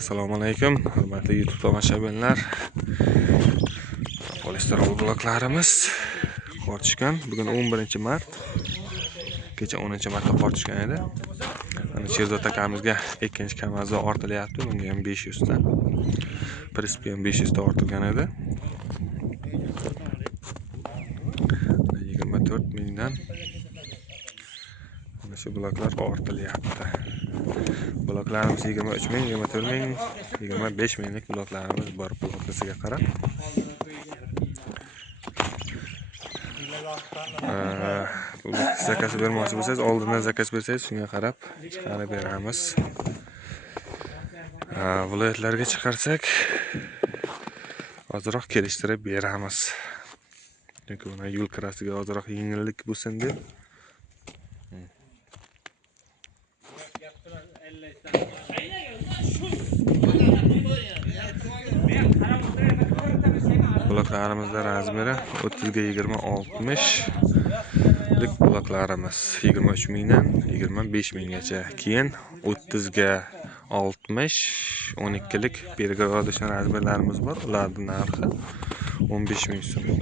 Assalomu alaykum, hurmatli YouTube tomoshabinlar. Polistirol bloklarimiz qor tushgan. Bugun 11-mart. Kecha 10-martda qor tushgan edi. Mana Sherzod akamizga ikkinchi kamazda ortilyapti. Bunga ham 500 ta. Prinsipga ham 500 ta ortilgan edi. 24 mingdan mana shu bloklar ortilyapti. Bloklarimiz 23 ming, 24 ming, 25 minglik bloklarimiz bor blokasiga qarab. Zakaz bermoqchi bo'lsangiz, oldindan zakaz bersangiz, shunga qarab chiqarib beramiz. Viloyatlarga chiqarsak, ozroq kelishtirib beramiz. Chunki buni yo'l kirasiga ozroq yengillik bo'lsin deb. Bloklarımızda razmeri 30 ga 20 60 lik bloklarimiz 23 mingdan 25 minggacha. Keyin 30 ga 60 12 lik berga olishgan razmerlarimiz bor. Ularning narxi 15 ming so'm.